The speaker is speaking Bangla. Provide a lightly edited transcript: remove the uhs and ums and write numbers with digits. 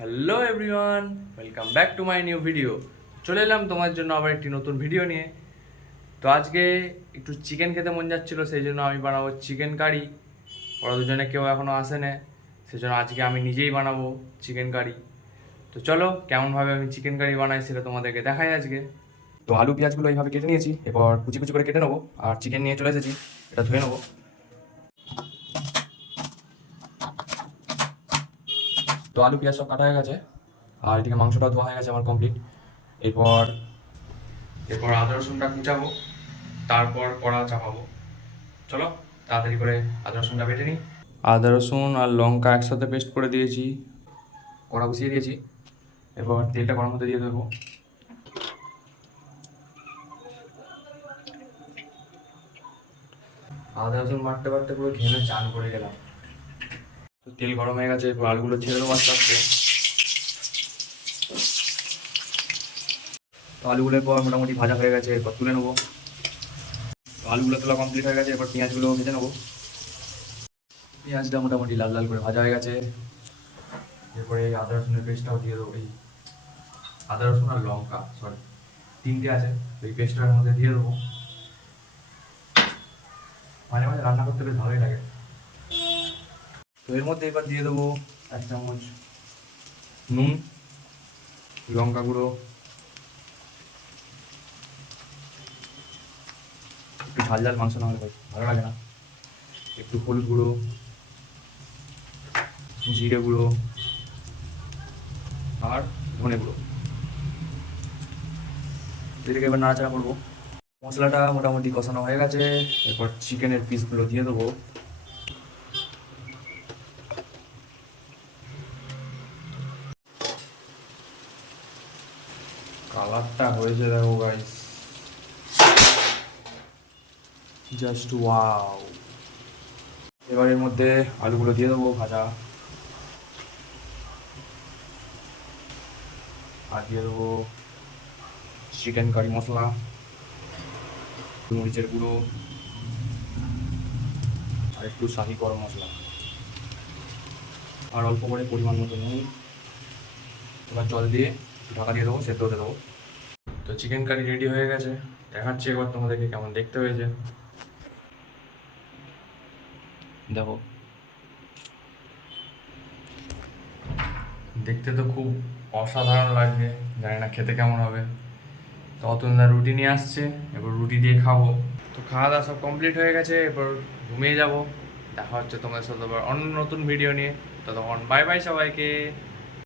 Hello everyone, welcome back to my new video. চলে এলাম তোমার জন্য আবার একটি নতুন ভিডিও নিয়ে। তো আজকে একটু চিকেন খেতে মন যাচ্ছিলো, সেই জন্য আমি বানাবো চিকেন কারি। ওরা দুজনে কেউ এখনও আসেনি, সেই জন্য আজকে আমি নিজেই বানাবো চিকেন কারি। তো চলো কেমনভাবে আমি চিকেন কারি বানাই সেটা তোমাদেরকে দেখাই আজকে। তো আলু পেঁয়াজগুলো এইভাবে কেটে নিয়েছি, এরপর কুচি কুচি করে কেটে নেবো। আর চিকেন নিয়ে চলে এসেছি, এটা ধুয়ে নেবো। তো আলু পেঁয়াজ সব কাটা হয়ে গেছে, আর এদিকে মাংসটাও ধোয়া হয়ে গেছে আমার কমপ্লিট। এরপর এরপর আদা রসুনটা কুচাবো, তারপর কড়া চাপাবো। চলো তাড়াতাড়ি করে আদা রসুনটা বেটে নিই। আদা রসুন আর লঙ্কা একসাথে পেস্ট করে দিয়েছি, কড়া বসিয়ে দিয়েছি। এরপর তেলটা গরম হতে দিয়ে দেবো। আদা রসুন বাটতে বাটতে পুরো ঘেমে চান করে গেলাম। তো তেল গরম হয়ে গেছে, এরপর আলুগুলো ছেড়ে দেবো আস্তে আস্তে। তো আলুগুলোর পর মোটামুটি ভাজা হয়ে গেছে, এরপর তুলে নেবো। তো আলুগুলো তোলা কমপ্লিট হয়ে গেছে, এরপর পেঁয়াজগুলো ভেজে নেবো। পেঁয়াজটা মোটামুটি লাল লাল করে ভাজা হয়ে গেছে, এরপরে এই আদা রসুনের পেস্টটাও দিয়ে দেবো। এই আদা রসুন আর লঙ্কা, সরি, তিনটে আছে, এই পেস্টটার মধ্যে দিয়ে দেবো। মাঝে মাঝে রান্না করতে বেশ ভালোই লাগে। তো এর মধ্যে এবার দিয়ে দেবো 1 চামচ নুন, লঙ্কা গুঁড়ো, একটু ঝাল ঝাল মাংস না হলে ভালো লাগে না, একটু হলুদ গুঁড়ো, জিরে গুঁড়ো আর ধনে গুঁড়ো। এদিকে এবার নাড়াচাড়া করবো। মশলাটা মোটামুটি কষানো হয়ে গেছে, এরপর চিকেনের পিসগুলো দিয়ে দেবো। কালারটা হয়েছে দেখো গাইস, জাস্ট ওয়াও। এবার এর মধ্যে আলুগুলো দিয়ে দেবো ভাজা, আর দিয়ে দেবো চিকেন কারি মশলা, মরিচের গুঁড়ো আর একটু শাহি গরম মশলা, আর অল্প করে পরিমাণ মতো নুন। এবার জল দিয়ে ঢাকা দিয়ে দেবো, সেদ্ধ হতে দেবো। তো চিকেন কারি রেডি হয়ে গেছে, দেখাচ্ছি এবার তোমাদেরকে কেমন দেখতে হয়েছে। দেখো, দেখতে তো খুব অসাধারণ লাগবে, জানি না খেতে কেমন হবে। তো অতন্দা রুটি নিয়ে আসছে, এবার রুটি দিয়ে খাবো। তো খাওয়া দাওয়া সব কমপ্লিট হয়ে গেছে, এবার ঘুমিয়ে যাব। দেখা হচ্ছে তোমাদের সাথে আবার অন্য নতুন ভিডিও নিয়ে। ততক্ষণ বাই বাই সবাইকে।